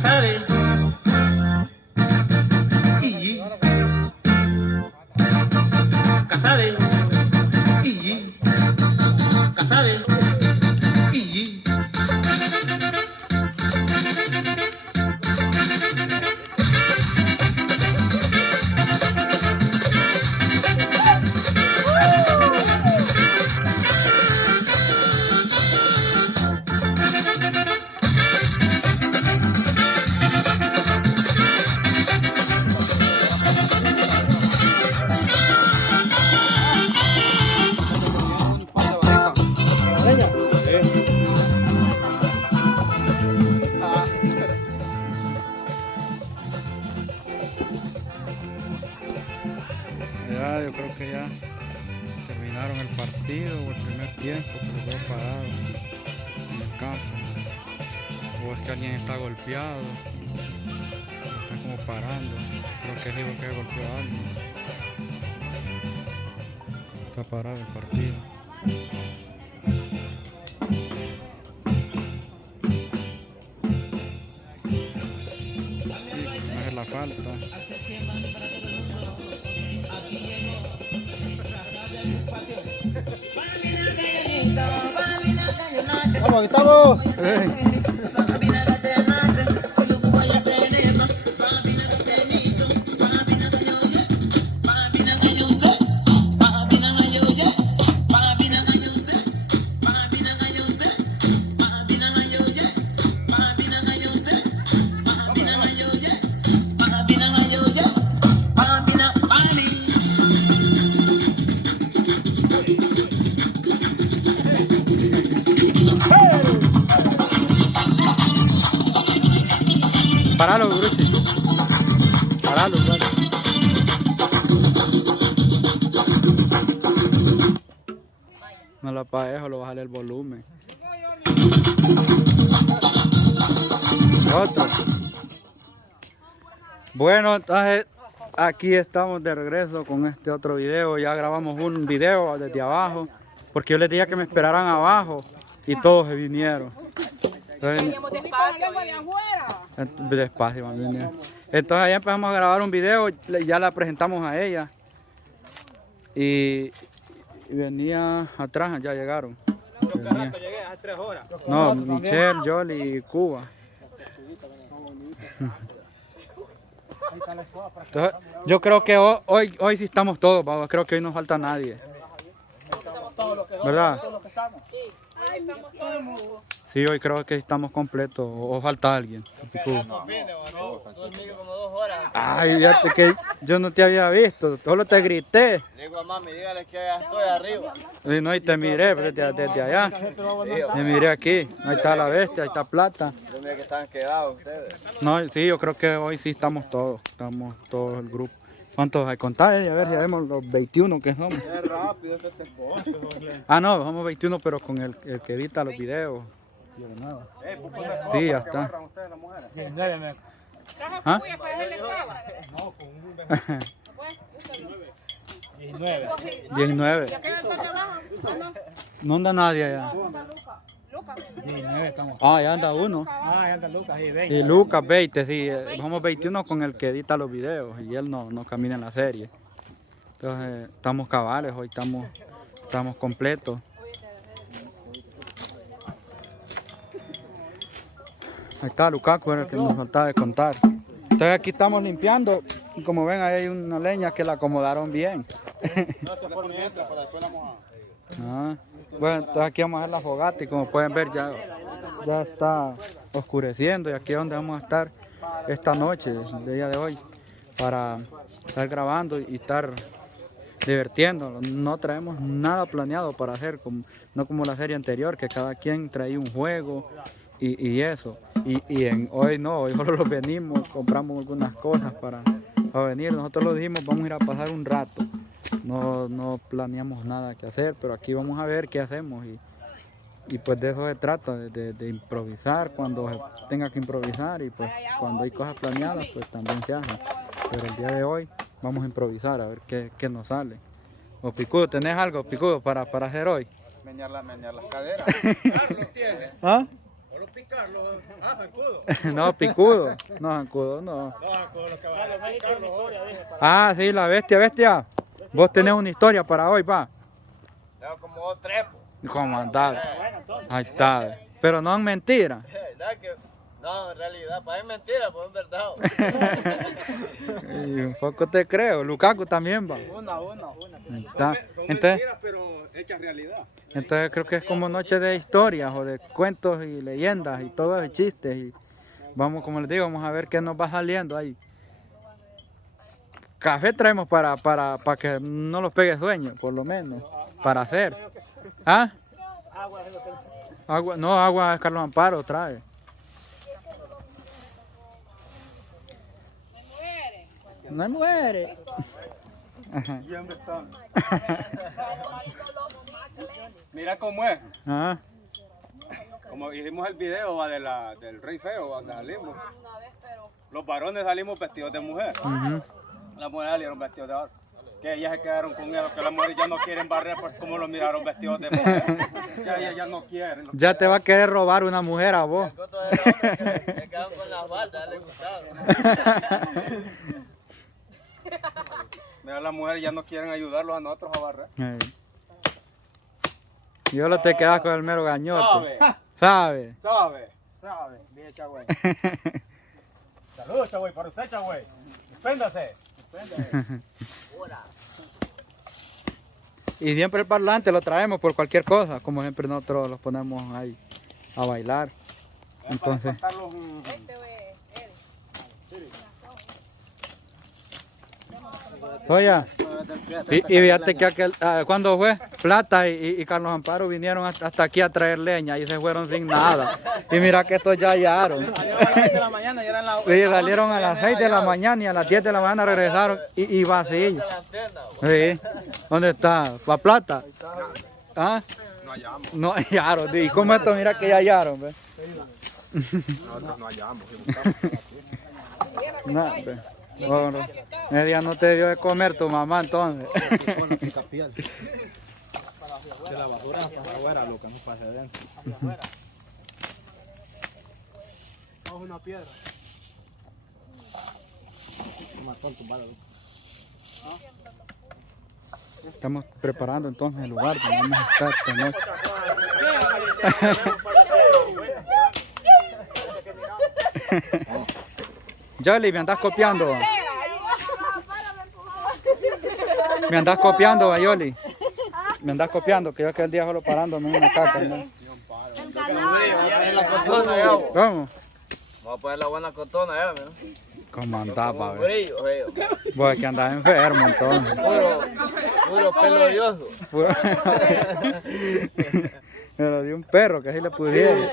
Casabe. Y Casabe. Y Casabe. Y Ya, yo creo que ya terminaron el partido o el primer tiempo, pero veo parado en el campo. O es que alguien está golpeado, está como parando. Creo que es Rigo que golpeó a alguien. Está parado el partido. Sí, no es la falta. Vamos, aquí estamos. Paralo, Bruce. Paralo, paralo. No lo apagues o lo bajaré el volumen. Otro. Bueno, entonces aquí estamos de regreso con este otro video. Ya grabamos un video desde abajo, porque yo les dije que me esperaran abajo y todos se vinieron. Entonces, despacio, mami. Entonces ahí empezamos a grabar un video, ya la presentamos a ella. Y venía atrás, ya llegaron. Yo cada rato llegué hace 3 horas. No, Michelle, Jolly y Cuba. Entonces, yo creo que hoy sí estamos todos, vamos, creo que hoy no falta nadie. ¿Verdad? Sí, hoy creo que estamos completos, o falta alguien. Ay, fíjate que yo no te había visto, solo te grité. Digo a mami, dígale que ya estoy arriba. Y no, y te miré desde allá. Te miré aquí, ahí está la bestia, ahí está Plata. Yo miré que estaban quedados ustedes. No, sí, yo creo que hoy sí estamos todos el grupo. ¿Cuántos hay? Contá, a ver si vemos los 21 que somos. Es rápido este poste, Ah, no, somos 21, pero con el que edita los videos. Sí, ya está. ¿Ah? 19. No anda nadie allá. 19 estamos. Ah, ya anda uno. Ah, ya anda Lucas y 20. Y Lucas 20, sí. Somos 21 con el que edita los videos y él no camina en la serie. Entonces, estamos cabales, hoy estamos completos. Ahí está Lukaku, era el que nos faltaba de contar. Entonces aquí estamos limpiando y como ven ahí hay una leña que la acomodaron bien. Ah, bueno, entonces aquí vamos a hacer la fogata y como pueden ver ya está oscureciendo y aquí es donde vamos a estar esta noche, el día de hoy, para estar grabando y estar divirtiéndonos. No traemos nada planeado para hacer, no como la serie anterior, que cada quien traía un juego y eso. Hoy no, hoy solo los venimos, compramos algunas cosas para venir. Nosotros lo dijimos, vamos a ir a pasar un rato. No planeamos nada que hacer, pero aquí vamos a ver qué hacemos y pues de eso se trata, de improvisar cuando se tenga que improvisar y pues cuando hay cosas planeadas pues también se hacen. Pero el día de hoy vamos a improvisar a ver qué nos sale. O Picudo, ¿tenés algo, Picudo, para hacer hoy? Meñar las caderas. ¿Ah? Solo picarlo. Ah, zancudo. No, picudo. No, zancudo, no. No, zancudo lo que va a picarlo. Ah, sí, la bestia. Vos tenés una historia para hoy, pa. Tengo como 2 trepos. ¿Cómo andar? Ahí está. Pero no es mentira. No, en realidad, para es mentira, pues es verdad. Y un poco te creo. Lukaku también va. Una. Ahí está. Son Entonces, mentiras, pero hechas realidad. entonces creo que es como noche de historias o de cuentos y leyendas y todo eso, chistes. Y vamos, como les digo, vamos a ver qué nos va saliendo ahí. Café traemos para que no los pegue sueño, por lo menos. Para hacer. ¿Ah? Agua, no, agua es Carlos Amparo trae. No muere. Ajá. Mira cómo es. Ajá. Como hicimos el video va, del Rey Feo, donde salimos. Los varones salimos vestidos de mujer. Ujú. Las mujeres salieron vestidos de varón. Que ellas se quedaron con eso, que las mujeres ya no quieren barrer por cómo los miraron vestidos de mujer. Ya ellas ya no quieren. Ya te va a querer robar una mujer a vos. El coto de los hombres que se quedan con la falda, les gustaron. Mira, las mujeres ya no quieren ayudarlos a nosotros a barrer. Yo lo te quedas con el mero gañote. ¿Sabe? ¿Sabe? Bien, Chagüey. Saludos, Chagüey, para usted, Chagüey. Dispéndase. Y siempre el parlante lo traemos por cualquier cosa, como siempre nosotros los ponemos ahí a bailar. Entonces, oye, y fíjate que cuando fue Plata y Carlos Amparo vinieron hasta aquí a traer leña y se fueron sin nada. Y mira que estos ya hallaron. Sí, salieron a las 6 de la mañana y a las 10 de la mañana regresaron y vacío. Sí. ¿Dónde está? ¿Pa Plata? ¿Ah? No hallamos. No hallaron. ¿Y cómo esto? Mira que ya hallaron. ¿Ve? Nosotros no hallamos. No, ve. Bueno, ese día no te dio de comer tu mamá entonces. De la basura para afuera, lo que no pasa adentro. Vamos una piedra. Estamos preparando entonces el lugar donde vamos a estar esta noche. Jolly, me andas copiando. Me andas copiando, Yoli. Me andas copiando, que yo aquel día solo parándome en una caca, ¿no? ¿Cómo? Vamos a poner la buena cotona, mira. ¿Cómo andaba, Un ve? brillo, feo. Vos es que andás enfermo entonces. Puro pelo odioso. Pero de un perro que así le pusieron.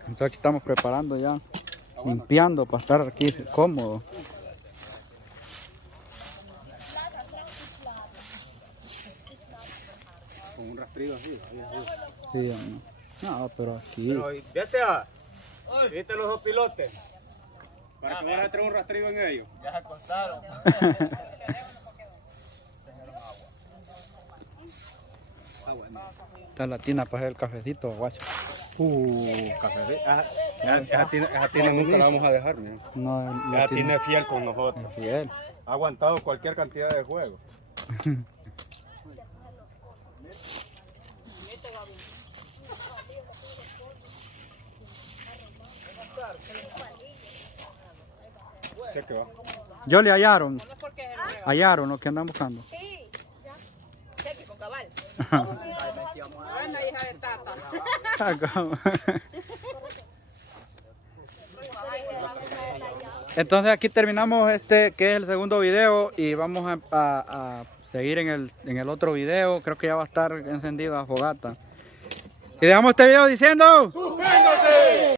Entonces aquí estamos preparando ya, limpiando para estar aquí cómodo. Con un rastrillo así. Sí, no, pero aquí. ¿Viste los dos pilotes? Para que vayas a traer un rastrillo en ellos. Ya se acostaron. Está la tina para hacer el cafecito, guacho. Café. Esa tina nunca la vamos a dejar, mira. No, Esa tina es fiel con nosotros. es fiel. Ha aguantado cualquier cantidad de juegos. ¿Qué que va? Yo le hallaron. Hallaron lo que andan buscando. Sí, ya. Cheque con cabal. Buena hija de tata. Entonces aquí terminamos este que es el segundo video y vamos a seguir en el otro video. Creo que ya va a estar encendida la fogata. Y dejamos este video diciendo